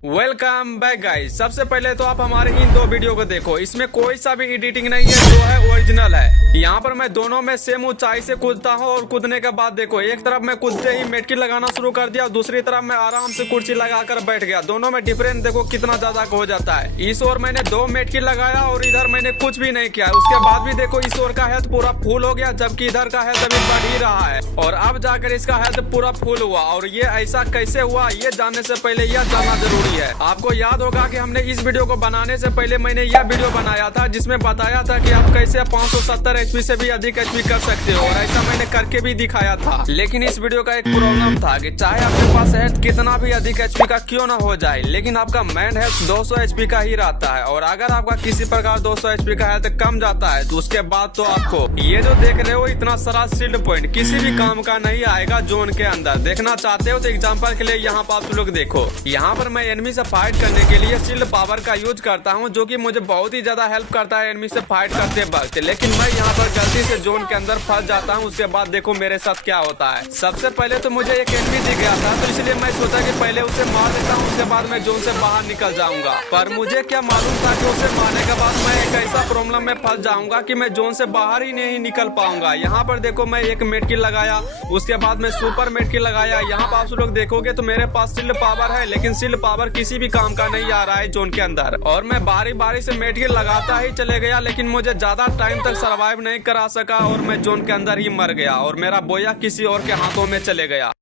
Welcome back guys. सबसे पहले तो आप हमारे इन दो वीडियो को देखो, इसमें कोई सा भी एडिटिंग नहीं है, जो है ओरिजिनल है। यहाँ पर मैं दोनों में सेम ऊंचाई से कूदता हूँ और कूदने के बाद देखो, एक तरफ मैं कूदते ही मेटकी लगाना शुरू कर दिया और दूसरी तरफ मैं आराम से कुर्सी लगाकर बैठ गया। दोनों में डिफरेंस देखो कितना ज्यादा हो जाता है। इस ओर मैंने 2 मेटकी लगाया और इधर मैंने कुछ भी नहीं किया। उसके बाद भी देखो इस ओर का हेल्थ पूरा फुल हो गया, जबकि इधर का हेल्थ अभी बढ़ ही रहा है और अब जाकर इसका हेल्थ पूरा फुल हुआ। और ये ऐसा कैसे हुआ, ये जानने से पहले यह जानना जरूरी है। आपको याद होगा कि हमने इस वीडियो को बनाने से पहले मैंने यह वीडियो बनाया था जिसमें बताया था कि आप कैसे 570 एचपी से भी अधिक एचपी कर सकते हो, और ऐसा मैंने करके भी दिखाया था। लेकिन इस वीडियो का एक प्रॉब्लम था कि चाहे आपके पास हेल्थ कितना भी अधिक एचपी का क्यों ना हो जाए, लेकिन आपका मेन हेल्थ 200 एचपी का ही रहता है। और अगर आपका किसी प्रकार 200 एचपी का हेल्थ कम जाता है तो उसके बाद तो आपको ये जो देख रहे हो इतना सारा शील्ड पॉइंट किसी भी काम का नहीं आएगा जोन के अंदर। देखना चाहते हो तो एग्जाम्पल के लिए यहाँ पर आप लोग देखो, यहाँ पर मैं एनिमी से फाइट करने के लिए शील्ड पावर का यूज करता हूँ, जो कि मुझे बहुत ही ज्यादा हेल्प करता है एनिमी से फाइट करते वक्त। लेकिन मैं यहाँ पर गलती से जोन के अंदर फंस जाता हूँ। उसके बाद देखो मेरे साथ क्या होता है। सबसे पहले तो मुझे एक एनिमी दिख गया था, तो इसलिए मैं सोचा कि पहले उसे मार देता हूँ, उसके बाद मैं जोन से बाहर निकल जाऊंगा। पर मुझे क्या मालूम था कि उसे मारने के बाद मैं एक ऐसा प्रॉब्लम में फंस जाऊंगा कि मैं जोन से बाहर ही नहीं निकल पाऊंगा। यहाँ पर देखो मैं एक मेटकी लगाया, उसके बाद मैं सुपर मेटकी लगाया। यहाँ पर आप लोग देखोगे तो मेरे पास शील्ड पावर है, लेकिन शील्ड पावर किसी भी काम का नहीं आ रहा है जोन के अंदर। और मैं बारी बारी से मेटकी लगाता ही चले गया, लेकिन मुझे ज्यादा टाइम तक सरवाइव नहीं करा सका और मैं जोन के अंदर ही मर गया और मेरा बोया किसी और के हाथों में चले गया।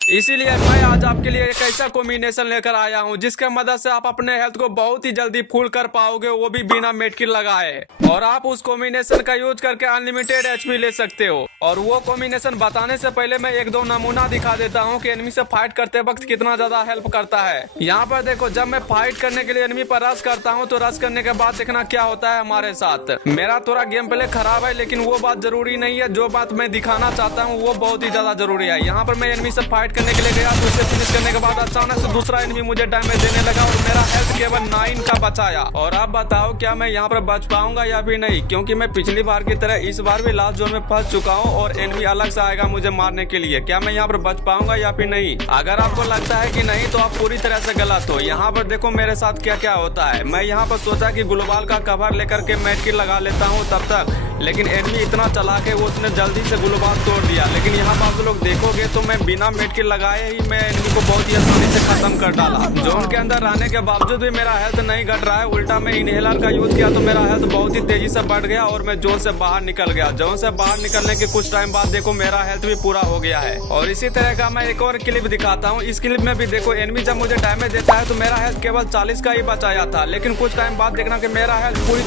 इसीलिए मैं आज आपके लिए एक ऐसा कॉम्बिनेशन लेकर आया हूं जिसके मदद से आप अपने हेल्थ को बहुत ही जल्दी फुल कर पाओगे, वो भी बिना मेटकी लगाए। और आप उस कॉम्बिनेशन का यूज करके अनलिमिटेड एचपी ले सकते हो। और वो कॉम्बिनेशन बताने से पहले मैं 1-2 नमूना दिखा देता हूं कि एनिमी से फाइट करते वक्त कितना ज्यादा हेल्प करता है। यहाँ पर देखो, जब मैं फाइट करने के लिए एनिमी पर रश करता हूँ तो रश करने के बाद देखना क्या होता है हमारे साथ। मेरा थोड़ा गेम प्ले खराब है, लेकिन वो बात जरूरी नहीं है। जो बात मैं दिखाना चाहता हूँ वो बहुत ही ज्यादा जरूरी है। यहाँ पर मैं एनिमी से फाइट करने के लिए गया तो उसे फिनिश करने के बाद अचानक से दूसरा एनिमी मुझे डैमेज देने लगा और मेरा हेल्थ केवल 9 का बचाया। और आप बताओ क्या मैं यहाँ पर बच पाऊंगा या फिर नहीं, क्योंकि मैं पिछली बार की तरह इस बार भी लास्ट जोन में फंस चुका हूँ और एनिमी अलग से आएगा मुझे मारने के लिए। क्या मैं यहाँ पर बच पाऊंगा या फिर नहीं? अगर आपको लगता है कि नहीं तो आप पूरी तरह से गलत हो। यहाँ पर देखो मेरे साथ क्या क्या होता है। मैं यहाँ पर सोचा कि ग्लोबल का कवर लेकर के मेटकी लगा लेता हूँ तब तक, लेकिन एनिमी इतना चला के वो उसने जल्दी से ग्लोबल तोड़ दिया। लेकिन यहाँ पर आप लोग देखोगे तो मैं बिना मेटकी लगाए ही मैं एनिमी को बहुत ही आसानी से खत्म कर डाला। जोन के अंदर रहने के बावजूद भी मेरा हेल्थ नहीं घट रहा है, उल्टा मैं इनहेलर का यूज किया तो मेरा हेल्थ बहुत ही तेजी से बढ़ गया और मैं जोन से बाहर निकल गया। जोन से बाहर निकलने के कुछ टाइम बाद देखो मेरा हेल्थ भी पूरा हो गया है। और इसी तरह का मैं एक और क्लिप दिखाता हूँ। इस क्लिप में भी देखो एनिमी जब मुझे डैमेज देता है तो मेरा हेल्थ केवल 40 का ही बचाया था, लेकिन कुछ टाइम बाद देखना कि मेरा हेल्थ पूरी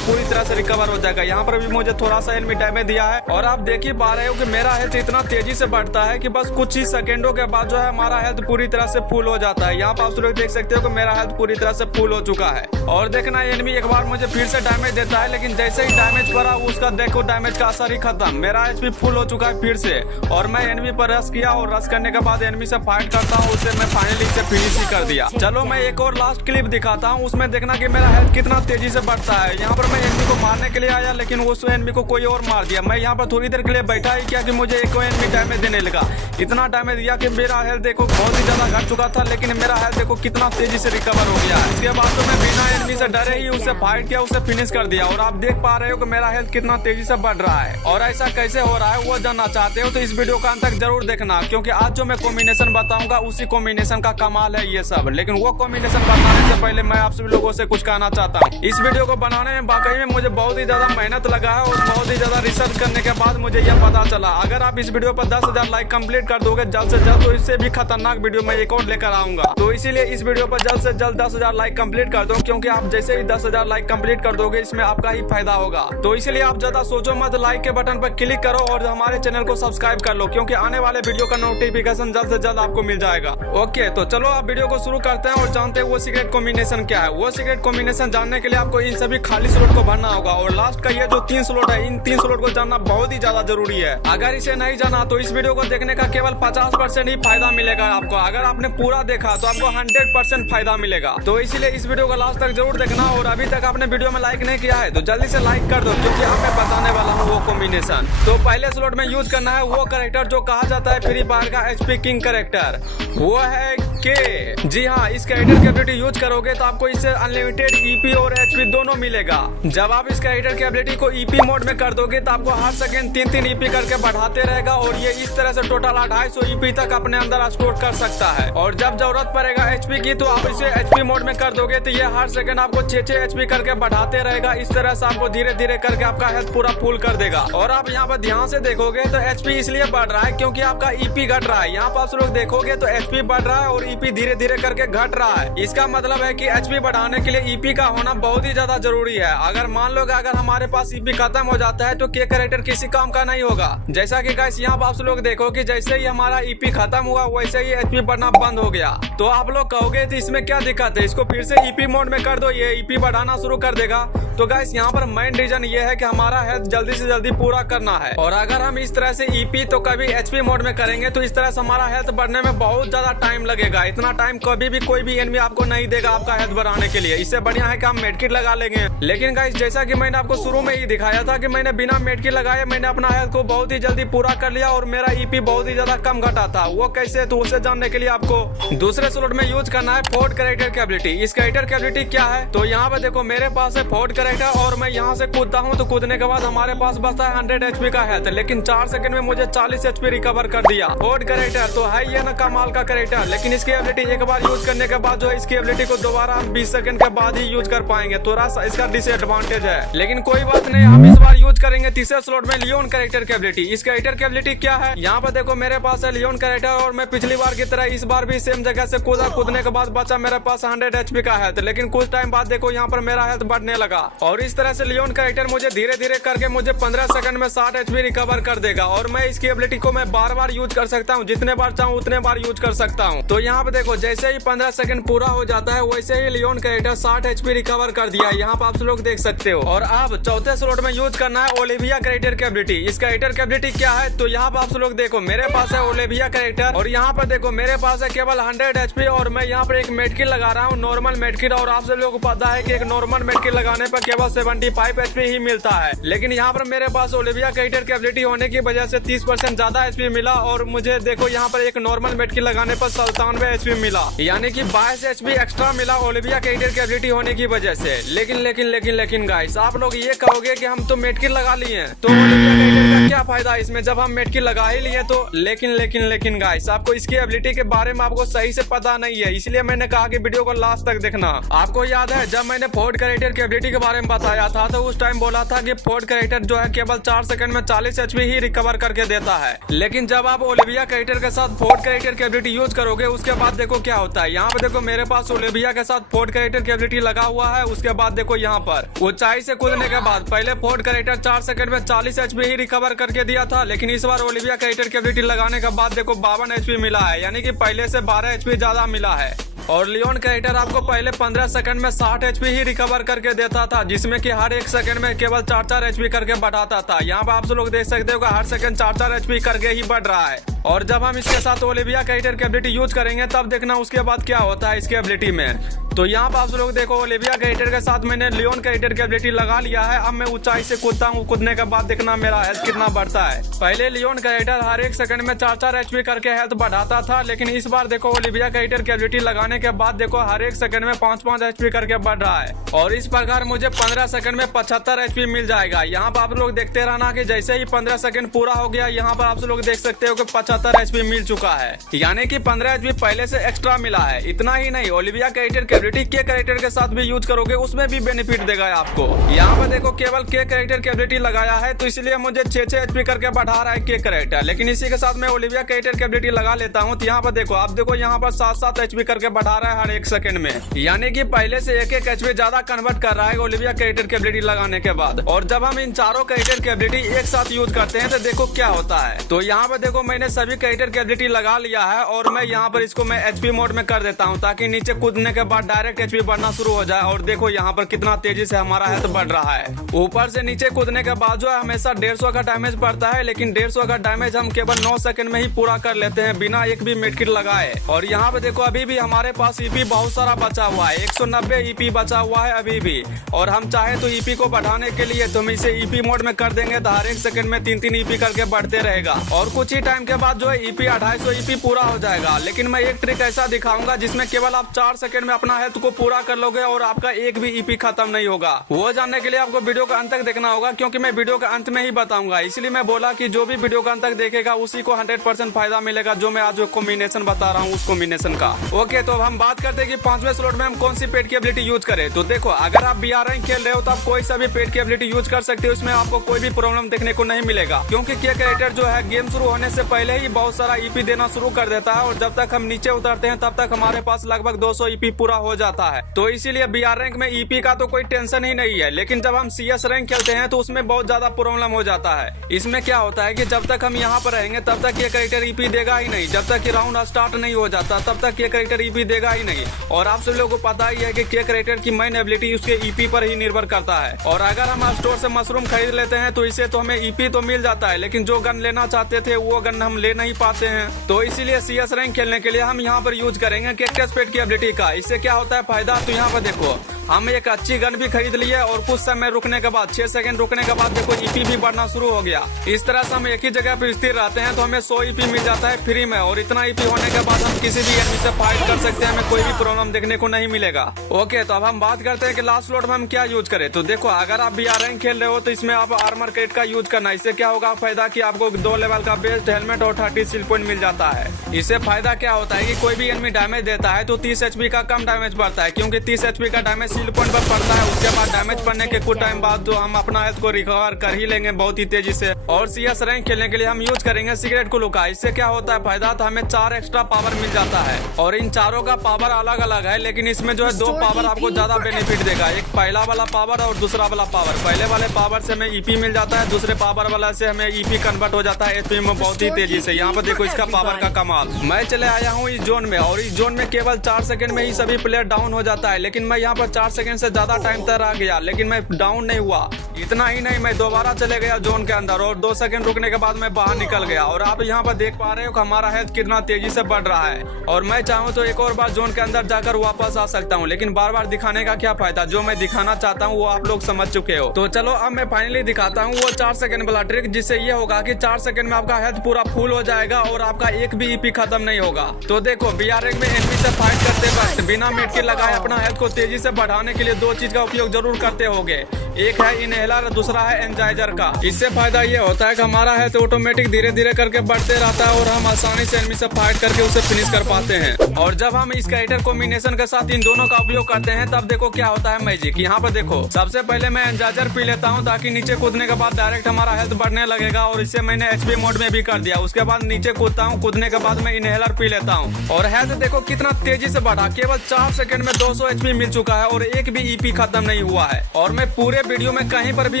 तरह से रिकवर हो जाएगा। यहाँ पर भी मुझे थोड़ा सा एनिमी डैमेज दिया है और आप देख ही पा रहे हो कि मेरा हेल्थ इतना तेजी से बढ़ता है कि बस कुछ ही सेकेंडों के बाद जो है हमारा हेल्थ पूरी तरह से फुल हो जाता है। यहाँ पर आप लोग देख सकते हो कि मेरा हेल्थ पूरी तरह से फुल हो चुका है। और देखना एनिमी एक बार मुझे फिर से डैमेज देता है, लेकिन जैसे ही डैमेज पड़ा उसका देखो डैमेज का असर ही खत्म। मेरा एचपी फुल हो चुका है फिर से। और मैं एनिमी पर रश किया और रश करने के बाद एनिमी से फाइट करता हूँ, उसे मैं फाइनली से फिनिश ही कर दिया। चलो मैं एक और लास्ट क्लिप दिखाता हूँ, उसमें देखना कि मेरा हेल्थ कितना तेजी से बढ़ता है। यहाँ पर मैं एनिमी को मारने के लिए आया, लेकिन उस एनिमी को कोई और मार दिया। मैं यहाँ पर थोड़ी देर के लिए बैठा ही क्या कि मुझे एक एनिमी डैमेज देने लगा। इतना डैमेज दिया कि मेरा हेल्थ देखो बहुत ही ज्यादा घट चुका था, लेकिन मेरा हेल्थ देखो कितना तेजी से रिकवर हो गया है। इसके बाद तो मैं बिना एनिमी से डरे ही उससे फाइट किया, उसे फिनिश कर दिया। और आप देख पा रहे हो कि मेरा हेल्थ कितना तेजी से बढ़ रहा है। और ऐसा कैसे हो रहा है वो जानना चाहते हो तो इस वीडियो का अंत तक जरूर देखना, क्योंकि आज जो मैं कॉम्बिनेशन बताऊंगा उसी कॉम्बिनेशन का कमाल है ये सब। लेकिन वो कॉम्बिनेशन बताने से पहले मैं आप सभी लोगों से कुछ कहना चाहता हूँ। इस वीडियो को बनाने में वाकई में मुझे बहुत ही ज्यादा मेहनत लगा है और बहुत ही ज्यादा रिसर्च करने के बाद मुझे यह पता चला। अगर आप इस वीडियो पर 10,000 लाइक कंप्लीट कर दोगे जल्द से जल्द, तो इससे भी खतरनाक वीडियो मैं एक और लेकर आऊंगा। तो इसीलिए इस वीडियो पर जल्द से जल्द 10,000 लाइक कंप्लीट कर दो, क्योंकि आप जैसे ही 10,000 लाइक कंप्लीट कर दोगे इसमें आपका ही फायदा होगा। तो इसलिए आप ज्यादा सोचो मत, लाइक के बटन पर क्लिक करो और हमारे चैनल को सब्सक्राइब कर लो, क्योंकि आने वाले वीडियो का नोटिफिकेशन जल्द से जल्द आपको मिल जाएगा। ओके, तो चलो आप वीडियो को शुरू करते हैं और जानते हैं वो सीक्रेट कॉम्बिनेशन क्या है। वो सीक्रेट कॉम्बिनेशन जानने के लिए आपको इन सभी खाली स्लॉट को भरना होगा और लास्ट का ये जो 3 स्लॉट है, इन 3 स्लॉट को जानना बहुत ही ज्यादा जरूरी है। अगर इसे नहीं जाना तो इस वीडियो को देखने का केवल 50% ही फायदा मिलेगा आपको। अगर आपने पूरा देखा तो आपको 100% फायदा मिलेगा। तो इसीलिए इस वीडियो को लास्ट तक जरूर देखना। और अभी तक आपने वीडियो में लाइक नहीं किया है तो जल्दी से लाइक कर दो, क्योंकि अब मैं बताने वाला हूँ वो कॉम्बिनेशन। तो पहले स्लॉट में यूज करना है वो कैरेक्टर जो कहा जाता है फ्री फायर का एचपी किंग कैरेक्टर, वो है के। जी हाँ, इस कैरेक्टर की एबिलिटी यूज करोगे तो आपको इससे अनलिमिटेड ईपी और एचपी दोनों मिलेगा। जब आप इस कैरेक्टर की एबिलिटी को ईपी मोड में कर दोगे तो आपको हर सेकंड 3-3 ईपी करके बढ़ाते रहेगा और ये इस तरह से टोटल 250 ईपी तक अपने अंदर स्टोर कर सकता है। और जब जरूरत पड़ेगा एचपी की तो आप इसे एचपी मोड में कर दोगे तो ये हर सेकंड आपको 6-6 एचपी करके बढ़ाते रहेगा। इस तरह से आपको धीरे धीरे करके आपका हेल्थ पूरा फुल कर देगा। और आप यहाँ पर ध्यान से देखोगे तो एचपी इसलिए बढ़ रहा है क्योंकि आपका ईपी घट रहा है। यहाँ पर आप लोग देखोगे तो एचपी बढ़ रहा है और ईपी धीरे धीरे करके घट रहा है। इसका मतलब है कि एचपी बढ़ाने के लिए ईपी का होना बहुत ही ज्यादा जरूरी है। अगर मान लो अगर हमारे पास ईपी खत्म हो जाता है तो के कैरेक्टर किसी काम का नहीं होगा। जैसा कि गाइस यहाँ पर आप लोग देखो कि जैसे ही हमारा ईपी खत्म हुआ वैसे ही एचपी बढ़ना बंद हो गया। तो आप लोग कहोगे तो इसमें क्या दिक्कत है, इसको फिर से ईपी मोड में कर दो, ये ईपी बढ़ाना शुरू कर देगा। तो गाइस यहाँ पर मेन रीजन ये है कि हमारा हेल्थ जल्दी से जल्दी पूरा करना है। और अगर हम इस तरह से ईपी तो कभी एचपी मोड में करेंगे तो इस तरह से हमारा हेल्थ बढ़ने में बहुत ज्यादा टाइम लगेगा। इतना टाइम कभी भी कोई भी एनिमी आपको नहीं देगा आपका हेल्थ बढ़ाने के लिए। इससे बढ़िया है कि हम मेडकिट लगा लेंगे। लेकिन गाइस जैसा कि मैंने आपको शुरू में ही दिखाया था कि मैंने बिना मेडकिट लगाए मैंने अपना हेल्थ को बहुत ही जल्दी पूरा कर लिया और मेरा ईपी बहुत ही ज्यादा कम घटा था। वो कैसे, तो उसे जानने के लिए आपको दूसरे स्लॉट में यूज करना है फोर्ट कैरेक्टर की एबिलिटी। इस कैरेक्टर की एबिलिटी क्या है, तो यहाँ पे देखो मेरे पास है फोर्ट कैरेक्टर और मैं यहाँ से कूदता हूँ तो कूदने के बाद हमारे पास बचता है 100 एचपी का हेल्थ। लेकिन 4 सेकंड में मुझे 40 एचपी रिकवर कर दिया। फोर्ट कैरेक्टर तो है ये ना कमाल का कैरेक्टर, लेकिन इसकी एबिलिटी एक बार यूज करने के बाद जो है इसकी एबिलिटी को दोबारा हम 20 सेकंड के बाद ही यूज कर पाएंगे। थोड़ा सा इसका डिसएडवांटेज है, लेकिन कोई बात नहीं, हम इस बार यूज करेंगे तीसरे स्लॉट में लियोन कैरेक्टर की एबिलिटी। इस कैरेक्टर की एबिलिटी क्या है, यहाँ पर देखो मेरे पास है लियोन कैरेक्टर और मैं पिछली बार की तरह इस बार भी सेम जगह से कूदने के बाद बचा मेरे पास 100 एचपी का हेल्थ। लेकिन कुछ टाइम बाद देखो यहाँ पर मेरा हेल्थ बढ़ने लगा और इस तरह से लियोन कैरेक्टर मुझे धीरे धीरे करके मुझे 15 सेकंड में 60 एचपी रिकवर कर देगा। और मैं इसकी एबिलिटी को मैं बार बार यूज कर सकता हूँ, जितने बार चाहूँ उतने बार यूज कर सकता हूँ। तो यहाँ पे देखो जैसे ही 15 सेकंड पूरा हो जाता है वैसे ही लियोन कैरेक्टर 60 एचपी रिकवर कर दिया। यहाँ पे आप लोग देख सकते हो। और अब चौथे स्लॉट में यूज करना है ओलिविया कैरेक्टर की एबिलिटी। इस कैरेक्टर की एबिलिटी क्या है, तो यहाँ पे आप लोग देखो मेरे पास है ओलिविया कैरेक्टर और यहाँ पर देखो मेरे पास है केवल 100 एचपी और मैं यहाँ पर एक मेडकिट लगा रहा हूँ, नॉर्मल मेडकिट। और आप सब लोगों को पता है कि एक नॉर्मल मेडकिट लगाने पर केवल 75 एचपी ही मिलता है। लेकिन यहाँ पर मेरे पास ओलिविया कैरेक्टर की एबिलिटी होने की वजह से 30% ज्यादा एचपी मिला और मुझे देखो यहाँ पर एक नॉर्मल मेडकिट लगाने पर 97 एचपी मिला, यानी कि 22 एचपी एक्स्ट्रा मिला ओलिविया कैरेक्टर की एबिलिटी होने की वजह से। लेकिन गाइस आप लोग ये कहोगे कि हम तो मेडकिट लगा लिए तो ओलिविया कैरेक्टर का क्या फायदा इसमें जब हम मेडकिट लगा ही लिए तो। लेकिन गाइस आपको इसकी एबिलिटी के बारे में आपको सही से पता नहीं है, इसलिए मैंने कहा कि वीडियो को लास्ट तक देखना। आपको याद है जब मैंने फोर्ट कैरेक्टर की एबिलिटी के बारे में बताया था तो उस टाइम बोला था कि फोर्ट कैरेक्टर जो है केवल 4 सेकंड में 40 एचपी ही रिकवर करके देता है। लेकिन जब आप ओलिविया कैरेक्टर के साथ फोर्ट कैरेक्टर की एबिलिटी यूज करोगे उसके बाद देखो क्या होता है। यहाँ पे देखो मेरे पास ओलिविया के साथ फोर्ट कैरेक्टर की एबिलिटी लगा हुआ है। उसके बाद देखो यहाँ पर ऊंचाई से कूदने के बाद पहले फोर्ट कैरेक्टर 4 सेकंड में 40 एचपी ही रिकवर करके दिया था, लेकिन इस बार ओलिविया कैरेक्टर की एबिलिटी लगाने के बाद देखो 52 एचपी मिला है, यानी कि पहले से 12 एचपी ज्यादा मिला है। और लियोन कैरेक्टर आपको पहले 15 सेकंड में 60 एचपी ही रिकवर करके देता था, जिसमें कि हर एक सेकंड में केवल 4-4 एचपी करके बढ़ाता था। यहाँ पे आप लोग देख सकते हो कि हर सेकंड 4-4 एचपी करके ही बढ़ रहा है। और जब हम इसके साथ ओलिविया कैरेक्टर की एबिलिटी यूज करेंगे तब देखना उसके बाद क्या होता है इसकी एबिलिटी में। तो यहाँ पे आप लोग देखो ओलिविया कैरेक्टर के साथ मैंने लियोन कैरेक्टर की एबिलिटी लगा लिया है। अब मैं ऊंचाई से कूदता हूँ, कूदने के बाद देखना मेरा हेल्थ कितना बढ़ता है। पहले लियोन कैरेक्टर हर एक सेकंड में 4-4 एचपी करके हेल्थ बढ़ाता था, लेकिन इस बार देखो ओलिविया कैरेक्टर की एबिलिटी लगाने के बाद देखो हर एक सेकंड में 5-5 एचपी करके बढ़ रहा है। और इस प्रकार मुझे 15 सेकंड में 75 एचपी मिल जाएगा। यहाँ पर आप लोग देखते रहना कि जैसे ही 15 सेकंड पूरा हो गया यहाँ पर आप लोग देख सकते हो कि 75 एचपी मिल चुका है, यानी कि 15 एचपी पहले से एक्स्ट्रा मिला है। इतना ही नहीं, ओलिविया कैरेक्टर की एबिलिटी के कैरेक्टर के साथ भी यूज करोगे उसमें भी बेनिफिट देगा आपको। यहाँ पर देखो केवल के कैरेक्टर की एबिलिटी लगाया है तो इसलिए मुझे 6-6 एचपी करके बढ़ा रहा है के कैरेक्टर, लेकिन इसी के साथ मैं ओलिविया कैरेक्टर की एबिलिटी लगा लेता हूँ तो यहाँ पर देखो आप देखो यहाँ पर 7-7 एचपी करके बढ़ा रहा है हर एक सेकंड में, यानी कि पहले से 1-1 एचपी ज्यादा कन्वर्ट कर रहा है ओलिविया कैरेक्टर की एबिलिटी लगाने के बाद। और जब हम इन चारों कैरेक्टर की एबिलिटी एक साथ यूज करते हैं तो देखो क्या होता है। तो यहाँ पर देखो मैंने सभी कैरेक्टर की एबिलिटी लगा लिया है और मैं यहाँ पर इसको मैं एचपी मोड में कर देता हूँ ताकि नीचे कूदने के बाद डायरेक्ट एचपी बढ़ना शुरू हो जाए। और देखो यहाँ पर कितना तेजी से हमारा हेल्थ बढ़ रहा है। ऊपर से नीचे कूदने के बाद जो है हमेशा 150 का डैमेज पड़ता है, लेकिन 150 का डैमेज हम केवल 9 सेकंड में ही पूरा कर लेते हैं बिना एक भी मेडकिट लगाए। और यहाँ पे देखो अभी भी हमारे पास ईपी बहुत सारा बचा हुआ है, 190 ईपी बचा हुआ है अभी भी। और हम चाहे तो ईपी को बढ़ाने के लिए तो हम इसे ईपी मोड में कर देंगे तो हर एक सेकंड में 3-3 ईपी करके बढ़ते रहेगा और कुछ ही टाइम के बाद जो है ईपी 250 ईपी पूरा हो जाएगा। लेकिन मैं एक ट्रिक ऐसा दिखाऊंगा जिसमें केवल आप 4 सेकंड में अपना हेल्थ को पूरा कर लोगे और आपका एक भी ईपी खत्म नहीं होगा। वो जानने के लिए आपको वीडियो का अंत तक देखना होगा, क्योंकि मैं वीडियो के अंत में ही बताऊंगा। इसलिए मैं बोला कि जो भी वीडियो का अंत तक देखेगा उसी को 100% फायदा मिलेगा जो मैं आज कॉम्बिनेशन बता रहा हूँ उस कॉम्बिनेशन का। ओके, तो अब हम बात करते हैं कि 5वें स्लॉट में हम कौन सी पेट की एबिलिटी यूज करें। तो देखो अगर आप BR रैंक खेल रहे हो तो आप कोई सा भी पेट की एबिलिटी यूज कर सकते हो, उसमें आपको कोई भी प्रॉब्लम देखने को नहीं मिलेगा, क्योंकि के कैरेक्टर जो है गेम शुरू होने से पहले ही बहुत सारा ईपी देना शुरू कर देता है और जब तक हम नीचे उतरते हैं तब तक हमारे पास लगभग 200 ईपी पूरा हो जाता है। तो इसीलिए BR रैंक में ईपी का तो कोई टेंशन ही नहीं है। लेकिन जब हम CS रैंक खेलते हैं तो उसमें बहुत ज्यादा प्रॉब्लम हो जाता है। इसमें क्या होता है कि जब तक हम यहाँ पर रहेंगे तब तक ये कैरेक्टर ईपी देगा ही नहीं, जब तक ये राउंड स्टार्ट नहीं हो जाता तब तक ये कैरेक्टर ईपी देगा ही नहीं। और आप सब लोगों को पता ही है कि के कैरेक्टर की मेन एबिलिटी उसके ईपी पर ही निर्भर करता है। और अगर हम स्टोर से मशरूम खरीद लेते हैं तो इससे तो हमें ईपी तो मिल जाता है, लेकिन जो गन लेना चाहते थे वो गन हम ले नहीं पाते हैं। तो इसीलिए CS रैंक खेलने के लिए हम यहाँ पर यूज करेंगे कैक्टस पेट की एबिलिटी का। इससे क्या होता है फायदा, तो यहाँ पर देखो हम एक अच्छी गन भी खरीद लिए और कुछ समय रुकने के बाद 6 सेकंड रुकने के बाद देखो ईपी भी बढ़ना शुरू हो गया। इस तरह से हम एक ही जगह पर स्थिर रहते हैं तो हमें 100 ईपी मिल जाता है फ्री में। और इतना ईपी होने के बाद हम किसी भी एनिमी से फाइट कर सकते हैं, हमें कोई भी प्रॉब्लम देखने को नहीं मिलेगा। ओके, तो अब हम बात करते हैं कि लास्ट स्लॉट में हम क्या यूज करें। तो देखो अगर आप BR रैंक खेल रहे हो तो इसमें आप आर्मर क्रेट का यूज करना। इससे क्या होगा फायदा कि आपको 2 लेवल का बेस्ट हेलमेट और 30 स्किल पॉइंट मिल जाता है। इससे फायदा क्या होता है कि कोई भी एनिमी डैमेज देता है तो 30 HP का कम डैमेज पड़ता है, क्योंकि 30 HP का डैमेज स्किल पॉइंट पर पड़ता है। उसके बाद डैमेज पड़ने के कुछ टाइम बाद तो हम अपना हेल्थ को रिकवर कर ही लेंगे बहुत ही तेजी से। और CS रैंक खेलने के लिए हम यूज करेंगे सीक्रेट क्लू का। इससे क्या होता है फायदा, तो हमें 4 एक्स्ट्रा पावर मिल जाता है और इन चारों का पावर अलग अलग है, लेकिन इसमें जो है 2 पावर आपको ज्यादा बेनिफिट देगा। एक पहला वाला पावर और दूसरा वाला पावर। पहले वाले पावर से हमें ईपी मिल जाता है, दूसरे पावर वाला से हमें ईपी कन्वर्ट हो जाता है एचपी में बहुत ही तेजी से। यहाँ पर देखो इसका पावर का कमाल। मैं चले आया हूँ इस जोन में और इस जोन में केवल 4 सेकंड में ही सभी प्लेयर डाउन हो जाता है, लेकिन मैं यहाँ पर 4 सेकंड से ज्यादा टाइम तक आ गया लेकिन मैं डाउन नहीं हुआ। इतना ही नहीं, मैं दोबारा चले गया जोन के अंदर और 2 सेकंड रुकने के बाद मैं बाहर निकल गया। और आप यहाँ पर देख पा रहे हो कि हमारा हेल्थ कितना तेजी से बढ़ रहा है। और मैं चाहूँ तो एक और बार जोन के अंदर जाकर वापस आ सकता हूँ, लेकिन बार बार दिखाने का क्या फायदा, जो मैं दिखाना चाहता हूँ वो आप लोग समझ चुके हो। तो चलो अब मैं फाइनली दिखाता हूँ वो 4 सेकंड वाला ट्रिक, जिससे ये होगा कि 4 सेकंड में आपका हेल्थ पूरा फुल हो जाएगा और आपका एक भी ईपी खत्म नहीं होगा। तो देखो BR रैंक में एनिमी से फाइट करते वक्त बिना मेडकिट लगाए अपना हेल्थ को तेजी से बढ़ाने के लिए 2 चीज का उपयोग जरूर करते होगे। एक है इनहेलर, दूसरा है एंजाइजर का। इससे फायदा ये होता है कि हमारा हेल्थ ऑटोमेटिक धीरे धीरे करके बढ़ते रहता है और हम आसानी से एनिमी से फाइट करके उसे फिनिश कर पाते हैं। और जब हम इस कैरेक्टर कॉम्बिनेशन के साथ इन दोनों का उपयोग करते हैं तब देखो क्या होता है मैजिक। यहाँ पर देखो सबसे पहले मैं एंजाइजर पी लेता हूँ ताकि नीचे कूदने के बाद डायरेक्ट हमारा हेल्थ बढ़ने लगेगा और इसे मैंने एचपी मोड में भी कर दिया। उसके बाद नीचे कूदता हूँ, कूदने के बाद मैं इनहेलर पी लेता हूँ और हेल्थ देखो कितना तेजी से बढ़ा। केवल 4 सेकंड में 200 HP मिल चुका है और एक भी ईपी खत्म नहीं हुआ है। और मैं पूरे वीडियो में कहीं पर भी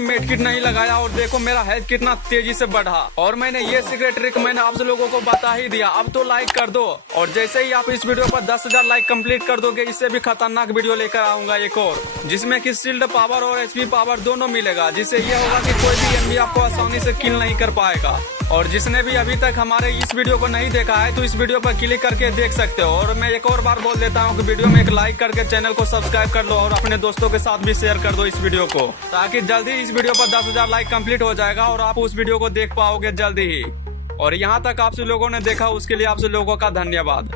मेडकिट नहीं लगाया और देखो मेरा हेल्थ कितना तेजी से बढ़ा। और मैंने ये सीक्रेट ट्रिक मैंने आप लोगों को बता ही दिया। अब तो लाइक कर दो और जैसे ही आप इस वीडियो पर 10,000 लाइक कंप्लीट कर दोगे इससे भी खतरनाक वीडियो लेकर आऊंगा एक और, जिसमें कि शील्ड पावर और एचपी पावर दोनों मिलेगा, जिससे ये होगा कि कोई भी एनिमी आपको आसानी से किल नहीं कर पाएगा। और जिसने भी अभी तक हमारे इस वीडियो को नहीं देखा है तो इस वीडियो पर क्लिक करके देख सकते हो। और मैं एक और बार बोल देता हूँ कि वीडियो में एक लाइक करके चैनल को सब्सक्राइब कर लो और अपने दोस्तों के साथ भी शेयर कर दो इस वीडियो को, ताकि जल्दी इस वीडियो पर 10,000 लाइक कंप्लीट हो जाएगा और आप उस वीडियो को देख पाओगे जल्दी ही। और यहाँ तक आप लोगों ने देखा उसके लिए आप लोगों का धन्यवाद।